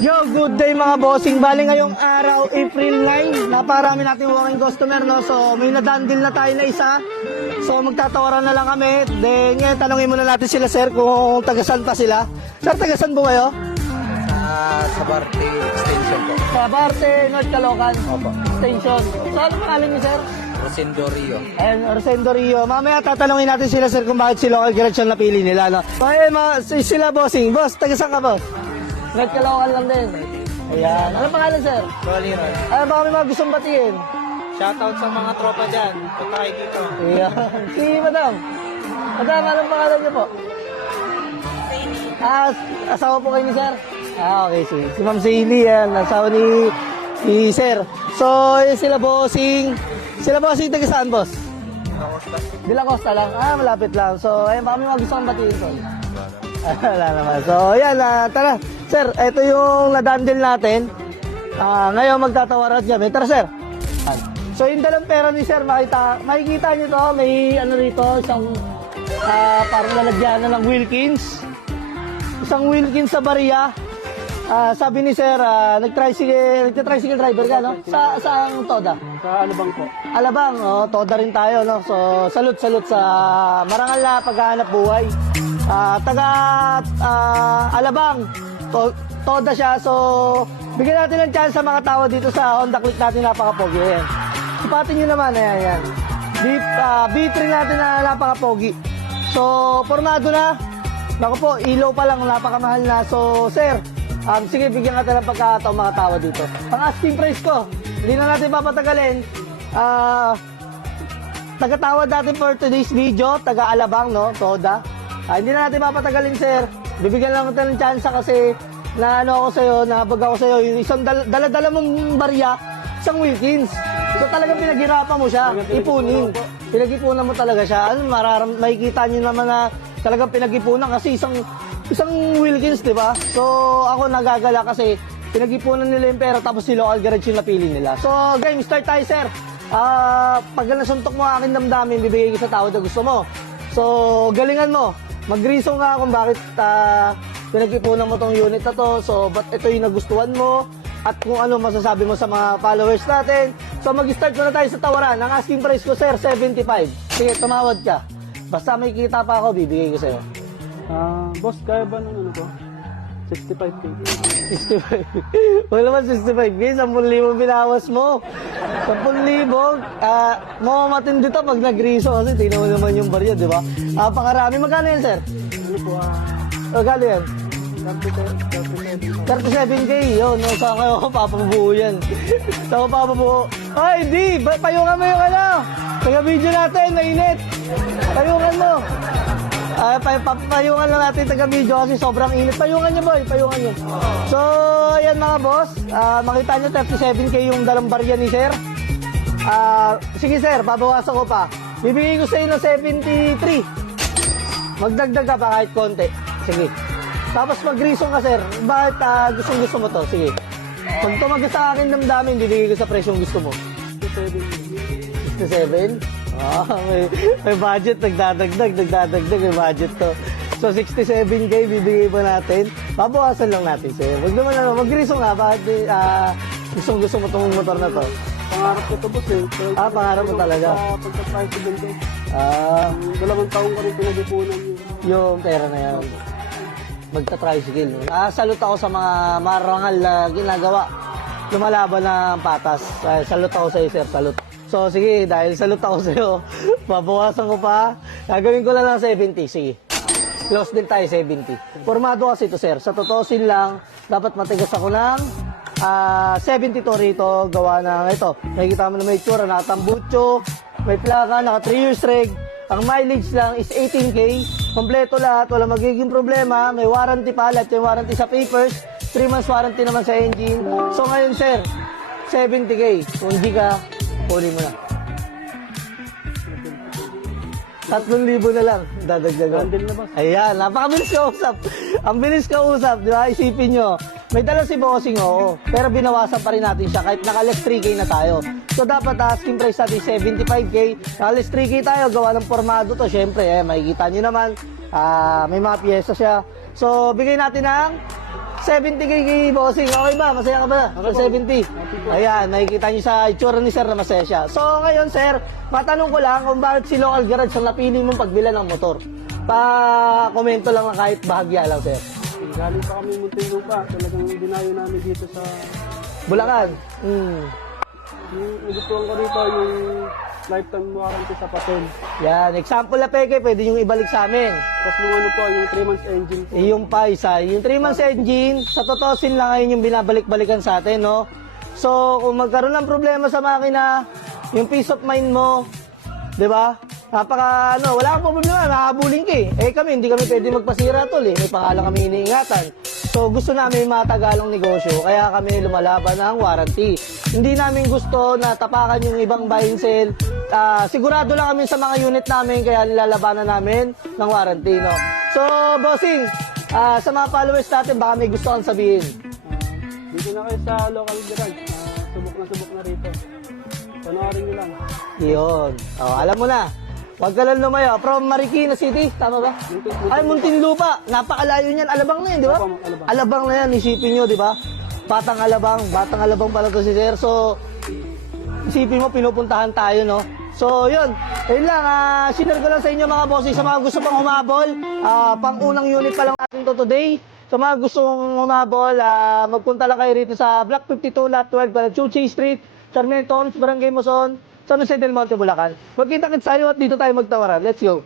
Yo, good day mga bossing. Bali ngayong araw, April 9, naparami natin walking customer, no? So, may nadandil na tayo na isa. So, magtatawaran na lang kami. Then, ngayon, tanongin muna natin sila, sir, kung tagasan pa sila. Sir, tagasan po kayo? Sa Barte Extension po. Sa Barte, North Caloocan. Opo. Station. So, ano pangalan niyo, sir? Rosendo Rio. Ayun, Rosendo Rio. Mamaya tatanungin natin sila, sir, kung bakit si local garage yung napili nila, no? So, ayun, sila bossing. Boss, tagasan ka, boss? North Caloocan lang din. Ayan. Ano pangalan, sir? Soliran. Ano ba kami mga gustong batiin? Shoutout sa mga tropa dyan. Punta kayo dito. Ayan. Si Madam. Madam, anong pangalan niyo po? Asawa po kayo ni sir? Okay, si Ma'am Saily, yan. Asawa ni sir. So, yun sila bossing. Sila bossing, taga saan, boss? De La Costa lang. Malapit lang. So, ayun, baka may mga gusto kong batiin, tol. Wala naman. So, ayan, tara. Sir, ito yung nadandil natin. Ngayon, magtatawaran kami. Tara, sir. So, yung dalang pera ni sir, makikita nyo to. May ano rito, isang parang lalagyanan ng Wilkins. Isang Wilkins sa bariya. Sabi ni sir, nagtitricycle driver ka, no? Saan Toda? Sa Alabang po. Alabang, Toda rin tayo, no? So, salut sa marangal na paghahanap buhay. Taga Alabang, Toda siya. So, bigyan natin ng chance sa mga tao dito sa Honda Click natin, napaka-pogi. Ayan. Sipatin nyo naman, ayan. B3 natin na napaka-pogi. So, formado na. Naku po, ilaw pa lang, napakamahal na. So, sir, sige, bigyan natin ng pagkakataong mga tao dito. Ang asking price ko, hindi na natin papatagalin. Tagatawad natin for today's video, taga Alabang, no? Toda. Hindi na natin papatagalin, sir. Bibigyan lang natin ng chance kasi na ano ako sa'yo, nabag ako sa'yo. Yung isang dala-dala mong barya, isang Wilkins. So talagang pinaghirapan mo siya, ipunin. Pinag-ipunan mo talaga siya. Makikita nyo naman na talagang pinag-ipunan kasi isang Wilkins, di ba? So ako nagagala kasi pinag-ipunan nila yung pera tapos si local garage yung napili nila. So game, start tayo, sir. Pag nasuntok mo aking damdamin, bibigay ko sa tao na gusto mo. So galingan mo. Mag-reason ka kung bakit pinag-ipunan mo tong unit na to. So ba't ito yung nagustuhan mo? At kung ano masasabi mo sa mga followers natin. So mag-start muna tayo sa tawaran. Ang asking price ko, sir, 75. Sige, tumawad ka. Basta may kita pa ako, bibigay ko sa'yo. Boss, kaya ba nung ano ko? 65K. 65. Wala naman 65K, 10,000 binawas mo. 10,000. Mamamatin dito pag nag-reso kasi tingnan mo naman yung barya, di ba? Pakarami. Magkano yan, sir? Ano po, Magkano yan? 37. 37K, yun. No, saan kayo papabuo yan? Saan ko papabuo? Ay, di! Payungan mo yung ano! Taga-video natin, mainit! Payungan mo! Payungan lang natin taga-video kasi sobrang init. Payungan nyo, boy. Payungan nyo. So, ayan mga boss. Makita nyo, 37K yung dalang barya ni sir. Sige, sir. Babawasan ko pa. Bibigay ko sa inyo ng 73. Magdagdag ka pa kahit konti. Sige. Tapos mag-reason ka, sir. Bakit gusto mo to? Sige. Pag tumagas sa akin damdamin, bibigay ko sa presyong gusto mo. 67? May budget, nagdadagdag, may budget to. So, 67K bibigay pa natin. Babawasan lang natin, sir. Wag naman mag-reason nga, bakit gusto mo itong motor na to? Pangarap ko to, boss, eh. Pangarap mo talaga? Pagka-president ko. 2 taong ko rin pinag-ipunan yun. Yung pera na yan. Magta-tricycle. Salute ako sa mga marangal na ginagawa. Lumalaban ng patas. Salute ako sa iyo, sir. Salute. So, sige, dahil salute ako sa iyo, babawasan ko pa. Gagawin ko lang ng 70. Sige. Close din tayo, 70. Formado kasi ito, sir. Sa totoosin lang, dapat matigas ako ng 72 rito. Gawa ng ito. Nakikita mo na may tsura, nakatambucho, may plaka, naka 3 years reg. Ang mileage lang is 18K. Kompleto lahat, wala magiging problema. May warranty pa, lahat yung warranty sa papers. 3 months warranty naman sa engine. So ngayon, sir, 70K. Kung hindi ka, kunin mo na. 3,000 na lang. Dadagdagan. Bundle na, boss. Ayan, napakabilis ka usap. Ang bilis ka usap, di ba? Isipin nyo. May dala si Bossing, oo. Pero binawasan pa rin natin siya kahit naka-less 3K na tayo. So dapat asking price natin 75K. Naka-less 3K tayo, gawa ng formado to. Siyempre, makikita nyo naman, may mga piyesa siya. So, bigay natin ng 70K kay bossing. Okay ba? Masaya ka ba? Sa 70. Ayan, makikita niyo sa itsura ni sir na masaya siya. So ngayon sir, matanong ko lang kung bakit si Local Garage ang napili mong pagbila ng motor. Pa-komento lang na kahit bahagya lang sir. Galing pa kami Muntinlupa. Talagang dinayo namin dito sa... Bulacan. Yung nagustuhan ko rito yung lifetime warranty sa patel. Yan, example na peke, pwede yung ibalik sa amin. Tapos yung ano po, yung 3 months engine po. Yung pa isa, yung 3 months engine, sa totosin lang ngayon yung binabalik-balikan sa atin, no? So, kung magkaroon ng problema sa makina, yung peace of mind mo, di ba? Napaka, wala kang problema, makabuling ka eh. Eh kami, hindi kami pwede magpasira tol eh. May pangalan kami iniingatan. So, gusto namin matagalong negosyo, kaya kami lumalaban ng warranty. Hindi namin gusto na tapakan yung ibang buy and sell. Sigurado lang kami sa mga unit namin, kaya nilalabanan namin ng warranty, no? So, bossing, sa mga followers natin, baka may gusto kang sabihin. Dito na kayo sa Local Garage. Subok na rito. Panoorin nyo lang. Yun. Alam mo na. Huwag ka lang lumayo. From Marikina City, tama ba? Ay, Muntinlupa. Napakalayo niyan. Alabang na yan, di ba? Alabang. Alabang na yan. Isipin nyo, di ba? Batang Alabang pala to si Sir. So, isipin mo, pinupuntahan tayo, no? So, yun. Ayun lang. Sinare ko lang sa inyo mga bosses. Sa mga gusto pang humabol, pang-unang unit pa lang natin to today. Sa mga gusto mong humabol, magpunta lang kayo rito sa Block 52, Lot 12, Chuchi Street, Sarmiento, Barangay Muson, San Jose del Monte, Bulacan. Magkita-kits tayo at dito tayo magtawaran. Let's go.